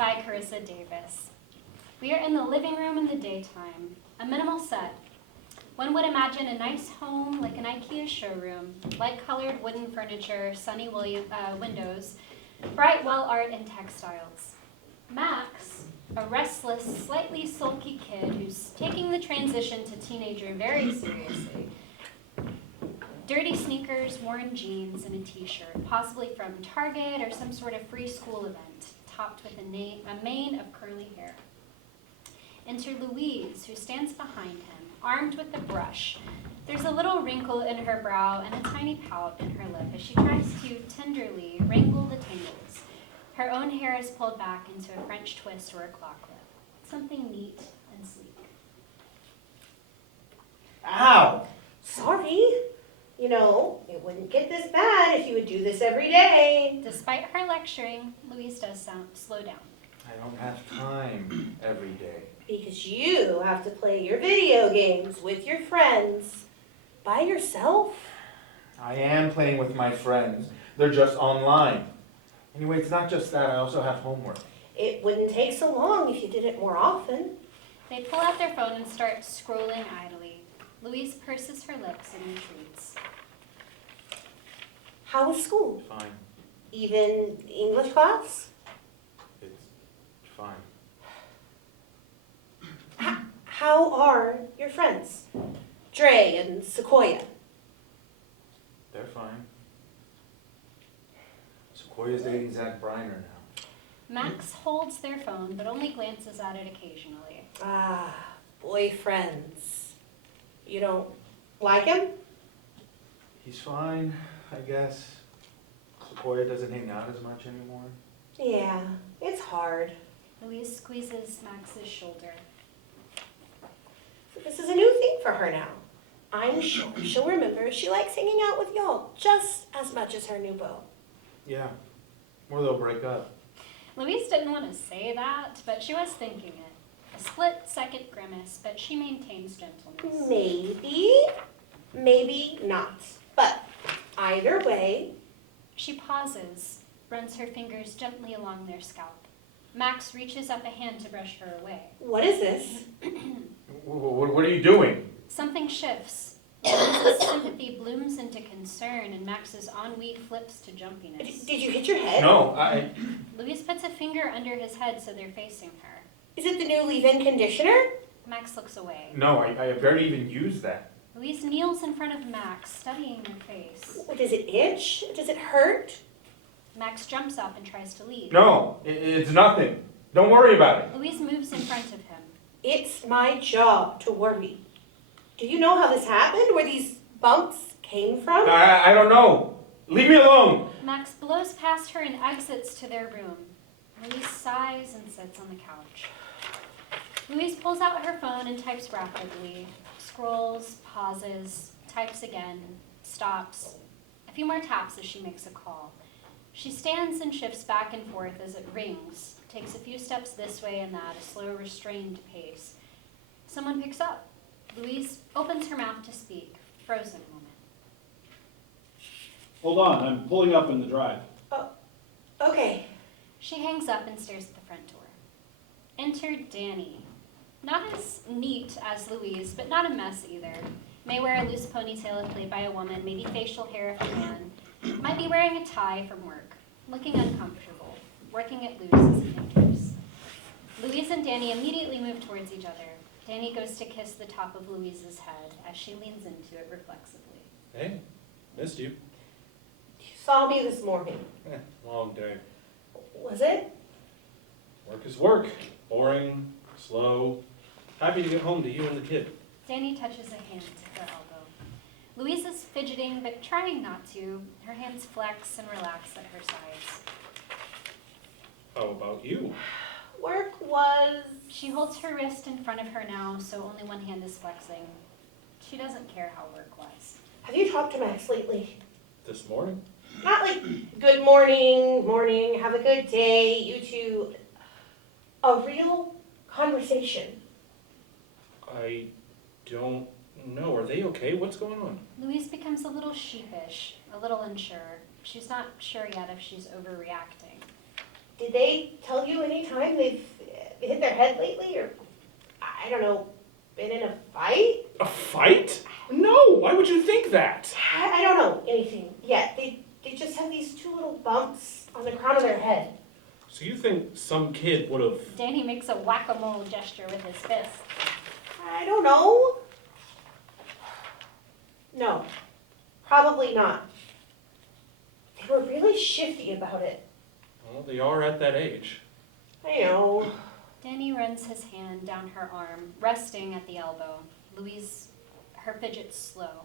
by Carrissa Davis. We are in the living room in the daytime, a minimal set. One would imagine a nice home like an IKEA showroom, light-colored wooden furniture, sunny windows, bright wall art, and textiles. Max, a restless, slightly sulky kid who's taking the transition to teenager very seriously. Dirty sneakers, worn jeans, and a t-shirt, possibly from Target or some sort of free school event, topped with a mane of curly hair. Enter Louise, who stands behind him, armed with a brush. There's a little wrinkle in her brow and a tiny pout in her lip as she tries to tenderly wrangle the tangles. Her own hair is pulled back into a French twist or a claw clip, something neat and sleek. Ow! Sorry. You know, it wouldn't get this bad if you would do this every day. Despite her lecturing, Louise does slow down. I don't have time every day. Because you have to play your video games with your friends. By yourself? I am playing with my friends. They're just online. Anyway, it's not just that. I also have homework. It wouldn't take so long if you did it more often. They pull out their phone and start scrolling idly. Louise purses her lips and retreats. How was school? Fine. Even English class? It's fine. How are your friends? Dre and Sequoia. They're fine. Sequoia's dating Zach Briner now. Max holds their phone, but only glances at it occasionally. Ah, boyfriends. You don't like him? He's fine, I guess. Sequoia doesn't hang out as much anymore. Yeah, it's hard. Louise squeezes Max's shoulder. This is a new thing for her now. I'm sure she'll remember she likes hanging out with y'all just as much as her new beau. Yeah. Or they'll break up. Louise didn't want to say that, but she was thinking it. A split-second grimace, but she maintains gentleness. Maybe, maybe not. But either way. She pauses, runs her fingers gently along their scalp. Max reaches up a hand to brush her away. What is this? What are you doing? Something shifts. Louise's sympathy blooms into concern, and Max's ennui flips to jumpiness. Did you hit your head? No, Louise puts a finger under his head so they're facing her. Is it the new leave-in conditioner? Max looks away. No, I barely even used that. Louise kneels in front of Max, studying her face. Does it itch? Does it hurt? Max jumps up and tries to leave. No, it's nothing. Don't worry about it. Louise moves in front of him. It's my job to worry. Do you know how this happened? Where these bumps came from? I don't know. Leave me alone. Max blows past her and exits to their room. Louise sighs and sits on the couch. Louise pulls out her phone and types rapidly. Scrolls, pauses, types again, stops. A few more taps as she makes a call. She stands and shifts back and forth as it rings, takes a few steps this way and that, a slow, restrained pace. Someone picks up. Louise opens her mouth to speak, frozen a moment. Hold on, I'm pulling up in the drive. Oh, okay. She hangs up and stares at the front door. Enter Danny. Not as neat as Louise, but not a mess either. May wear a loose ponytail if played by a woman, maybe facial hair if a man. Might be wearing a tie from work, looking uncomfortable, working at loose as he enters. Louise and Danny immediately move towards each other. Danny goes to kiss the top of Louise's head as she leans into it reflexively. Hey, missed you. You saw me this morning. Long day. Was it? Work is work. Boring, slow. Happy to get home to you and the kid. Danny touches a hand to her elbow. Louise is fidgeting, but trying not to. Her hands flex and relax at her sides. How about you? Work was... She holds her wrist in front of her now, so only one hand is flexing. She doesn't care how work was. Have you talked to Max lately? This morning? Not like, good morning, have a good day, you two. A real conversation. I don't know. Are they okay? What's going on? Louise becomes a little sheepish, a little unsure. She's not sure yet if she's overreacting. Did they tell you any time they've hit their head lately, or, I don't know, been in a fight? A fight? No, why would you think that? I don't know anything yet. They just have these two little bumps on the crown of their head. So you think some kid would have... Danny makes a whack-a-mole gesture with his fist. I don't know. No, probably not. They were really shifty about it. Well, they are at that age. I know. Danny runs his hand down her arm, resting at the elbow. Louise, her fidgets slow.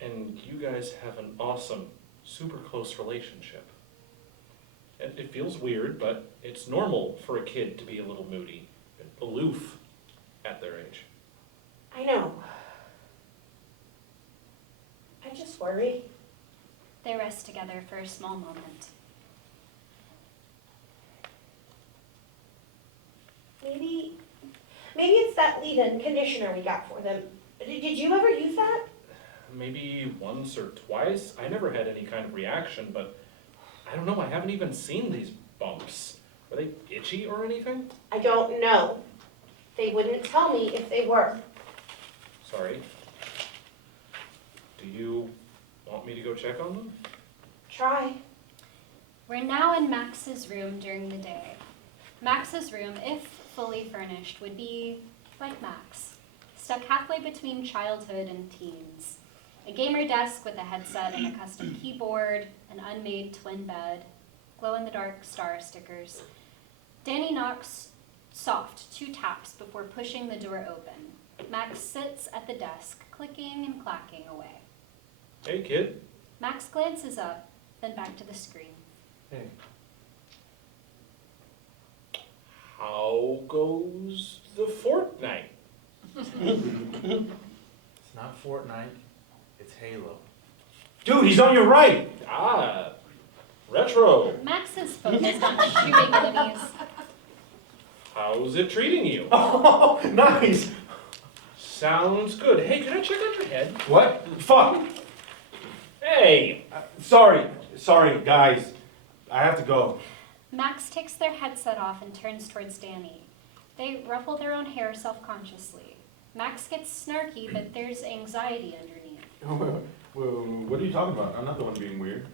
And you guys have an awesome, super close relationship. It feels weird, but it's normal for a kid to be a little moody, and aloof at their age. I know. I just worry. They rest together for a small moment. Maybe it's that leave-in conditioner we got for them. Did you ever use that? Maybe once or twice. I never had any kind of reaction, but I don't know, I haven't even seen these bumps. Were they itchy or anything? I don't know. They wouldn't tell me if they were. Sorry. Do you want me to go check on them? Try. We're now in Max's room during the day. Max's room, if fully furnished, would be like Max, stuck halfway between childhood and teens. A gamer desk with a headset and a custom keyboard, an unmade twin bed, glow-in-the-dark star stickers. Danny knocks soft 2 taps before pushing the door open. Max sits at the desk, clicking and clacking away. Hey, kid. Max glances up, then back to the screen. Hey, How goes the fortnight? it's not Fortnite, it's Halo. Dude, he's on your right! Ah, retro. Max is focused on shooting enemies. How's it treating you? Oh, nice! Sounds good. Hey, can I check on your head? What? Fuck! Hey! Sorry, guys. I have to go. Max takes their headset off and turns towards Danny. They ruffle their own hair self-consciously. Max gets snarky, but there's anxiety underneath. What are you talking about? I'm not the one being weird.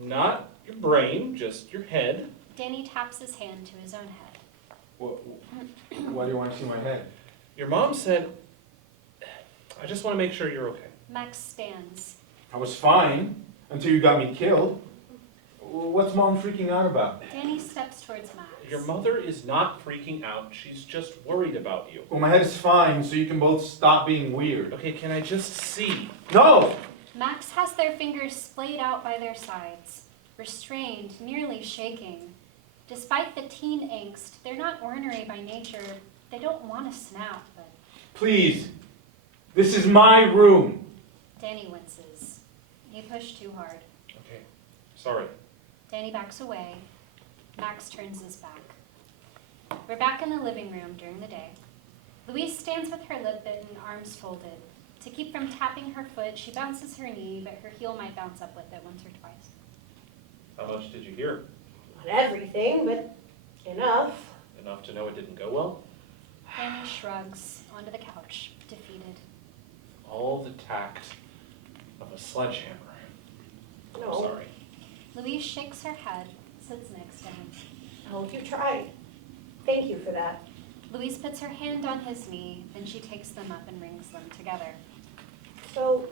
Not your brain, just your head. Danny taps his hand to his own head. Why do you want to see my head? Your mom said, I just want to make sure you're okay. Max stands. I was fine until you got me killed. What's Mom freaking out about? Danny steps towards Max. Your mother is not freaking out. She's just worried about you. Well, my head is fine, so you can both stop being weird. Okay, can I just see? No! Max has their fingers splayed out by their sides, restrained, nearly shaking. Despite the teen angst, they're not ornery by nature. They don't want to snap, but Please. This is my room. Danny winces. You push too hard. Okay, sorry. Danny backs away. Max turns his back. We're back in the living room during the day. Louise stands with her lip bitten, arms folded. To keep from tapping her foot, she bounces her knee, but her heel might bounce up with it once or twice. How much did you hear? Not everything, but enough. Enough to know it didn't go well? Danny shrugs onto the couch, defeated. All the tact of a sledgehammer. No. I'm sorry. Louise shakes her head, sits next to him. Oh, you tried. Thank you for that. Louise puts her hand on his knee, then she takes them up and rings them together. So,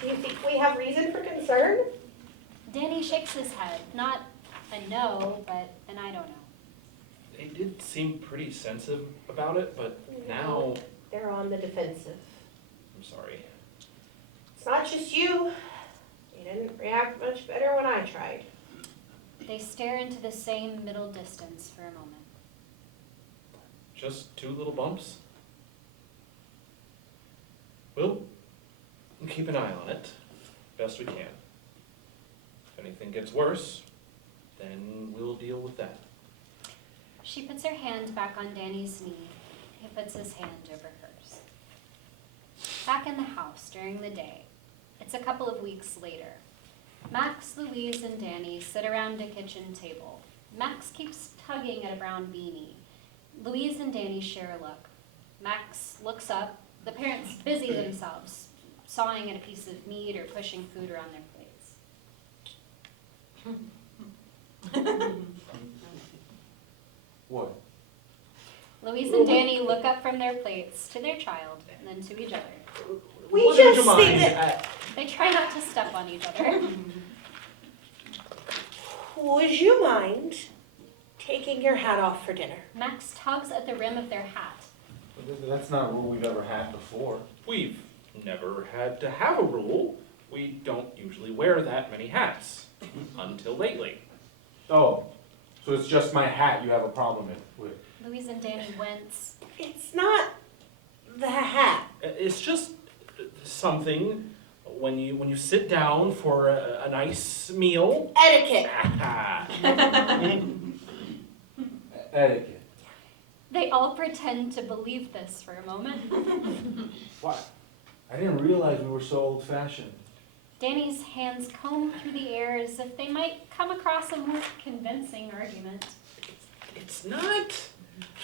do you think we have reason for concern? Danny shakes his head, not a no, but an I don't know. They did seem pretty sensitive about it, but now, They're on the defensive. I'm sorry. It's not just you. You didn't react much better when I tried. They stare into the same middle distance for a moment. Just 2 little bumps? We'll keep an eye on it, best we can. If anything gets worse, then we'll deal with that. She puts her hand back on Danny's knee. He puts his hand over hers. Back in the house during the day. It's a couple of weeks later. Max, Louise, and Danny sit around a kitchen table. Max keeps tugging at a brown beanie. Louise and Danny share a look. Max looks up. The parents busy themselves, sawing at a piece of meat or pushing food around their plates. What? Louise and Danny look up from their plates to their child and then to each other. We Would just you think mind, that. They try not to step on each other. Would you mind taking your hat off for dinner? Max tugs at the rim of their hat. That's not a rule we've ever had before. We've never had to have a rule. We don't usually wear that many hats. Until lately. Oh, so it's just my hat you have a problem with? Louise and Danny wince. It's not the hat. It's just something when you sit down for a nice meal. Etiquette. Etiquette. They all pretend to believe this for a moment. What? I didn't realize we were so old-fashioned. Danny's hands comb through the air as if they might come across a more convincing argument. It's not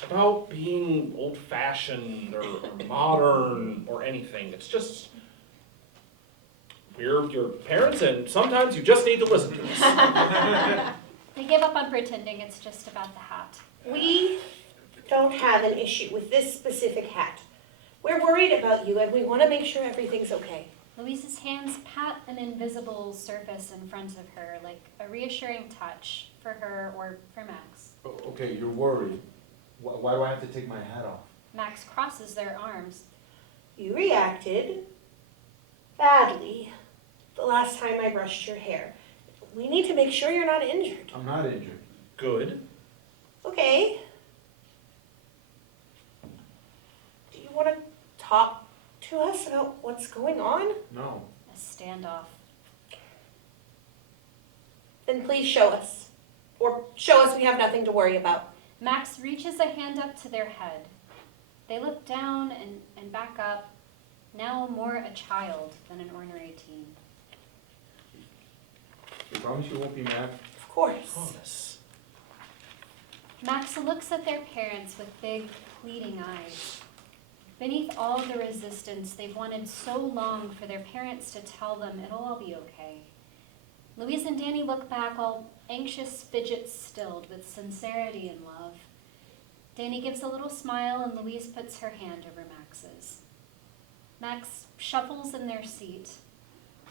about being old-fashioned or modern or anything. It's just we're your parents, and sometimes you just need to listen to us. They give up on pretending it's just about the hat. We don't have an issue with this specific hat. We're worried about you and we want to make sure everything's okay. Louise's hands pat an invisible surface in front of her, like a reassuring touch for her or for Max. Okay, you're worried. Why do I have to take my hat off? Max crosses their arms. You reacted badly the last time I brushed your hair. We need to make sure you're not injured. I'm not injured. Good. Okay. Do you want to talk to us about what's going on? No. A standoff. Then please show us. Or show us we have nothing to worry about. Max reaches a hand up to their head. They look down and back up, now more a child than an ornery teen. You promise you won't be mad? Of course. Promise. Max looks at their parents with big, pleading eyes. Beneath all the resistance, they've wanted so long for their parents to tell them it'll all be okay. Louise and Danny look back, all anxious fidgets stilled with sincerity and love. Danny gives a little smile and Louise puts her hand over Max's. Max shuffles in their seat.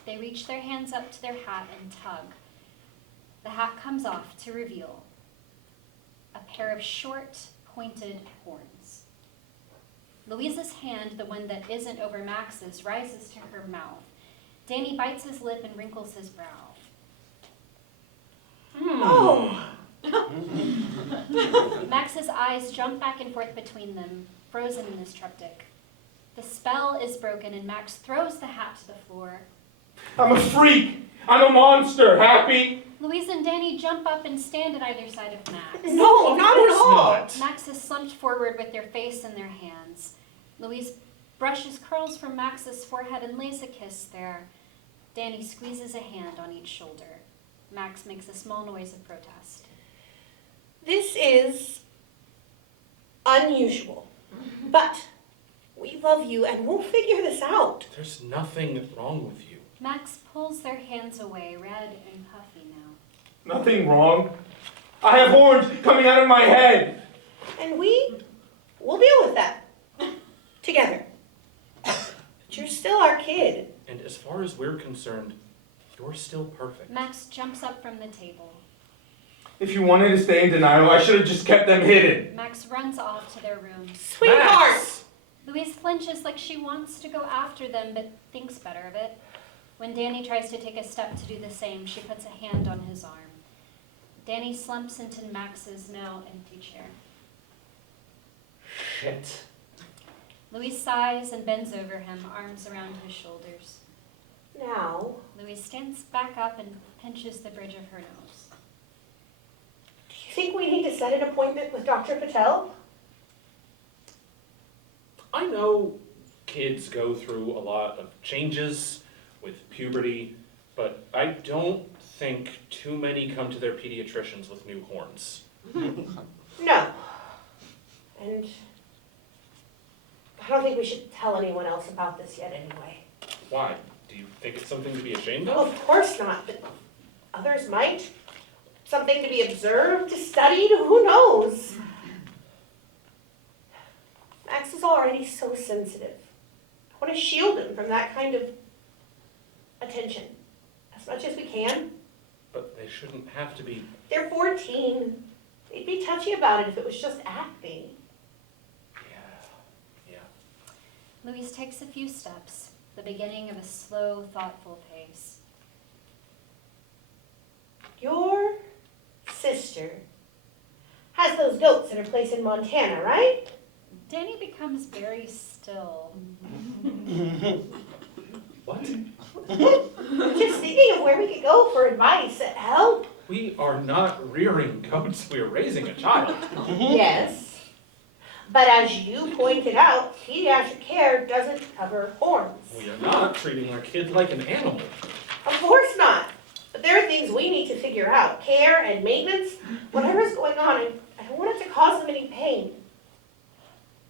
They reach their hands up to their hat and tug. The hat comes off to reveal a pair of short, pointed horns. Louise's hand, the one that isn't over Max's, rises to her mouth. Danny bites his lip and wrinkles his brow. Oh. Max's eyes jump back and forth between them, frozen in this triptych. The spell is broken and Max throws the hat to the floor. I'm a freak! I'm a monster! Happy? Louise and Danny jump up and stand at either side of Max. No, Of not at course all. not. Max is slumped forward with their face in their hands. Louise brushes curls from Max's forehead and lays a kiss there. Danny squeezes a hand on each shoulder. Max makes a small noise of protest. This is unusual, but we love you and we'll figure this out. There's nothing wrong with you. Max pulls their hands away, red and puffy now. Nothing wrong. I have horns coming out of my head! And we'll deal with that together. But you're still our kid. And as far as we're concerned, you're still perfect. Max jumps up from the table. If you wanted to stay in denial, I should have just kept them hidden. Max runs off to their room. Sweetheart! Max! Louise flinches like she wants to go after them, but thinks better of it. When Danny tries to take a step to do the same, she puts a hand on his arm. Danny slumps into Max's now empty chair. Shit. Louise sighs and bends over him, arms around his shoulders. Now, Louise stands back up and pinches the bridge of her nose. do you think we need to set an appointment with Dr. Patel? I know kids go through a lot of changes with puberty, but I don't think too many come to their pediatricians with new horns. No. And I don't think we should tell anyone else about this yet anyway. Why? Do you think it's something to be ashamed of? Of course not, but others might. Something to be observed, studied, who knows? Max is already so sensitive. I want to shield him from that kind of attention as much as we can. But they shouldn't have to be. They're 14. They'd be touchy about it if it was just acting. Yeah. Louise takes a few steps, the beginning of a slow, thoughtful pace. Your sister has those goats at her place in Montana, right? Danny becomes very still. What? Just thinking of where we could go for advice, help. We are not rearing goats, we are raising a child. Yes. But as you pointed out, pediatric care doesn't cover horns. We are not treating our kid like an animal. Of course not. But there are things we need to figure out. Care and maintenance, whatever's going on, I don't want it to cause them any pain.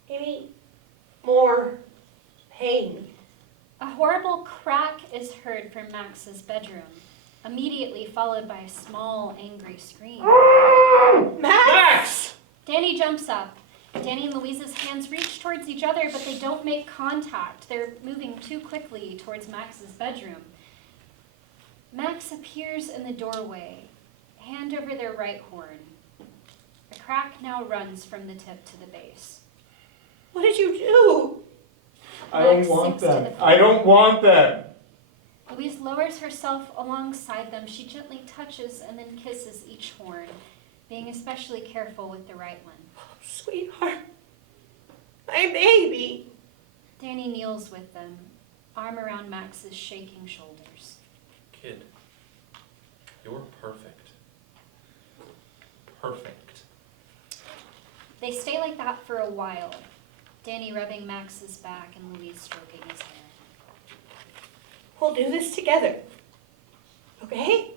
Any more pain. A horrible crack is heard from Max's bedroom, immediately followed by a small, angry scream. Max! Danny jumps up. Danny and Louise's hands reach towards each other, but they don't make contact. They're moving too quickly towards Max's bedroom. Max appears in the doorway, hand over their right horn. The crack now runs from the tip to the base. What did you do? I don't Max want sinks to them. the floor. I don't want them. Louise lowers herself alongside them. She gently touches and then kisses each horn, being especially careful with the right one. Sweetheart. My baby. Danny kneels with them, arm around Max's shaking shoulders. Kid, you're perfect. Perfect. They stay like that for a while, Danny rubbing Max's back and Louise stroking his hair. We'll do this together. Okay?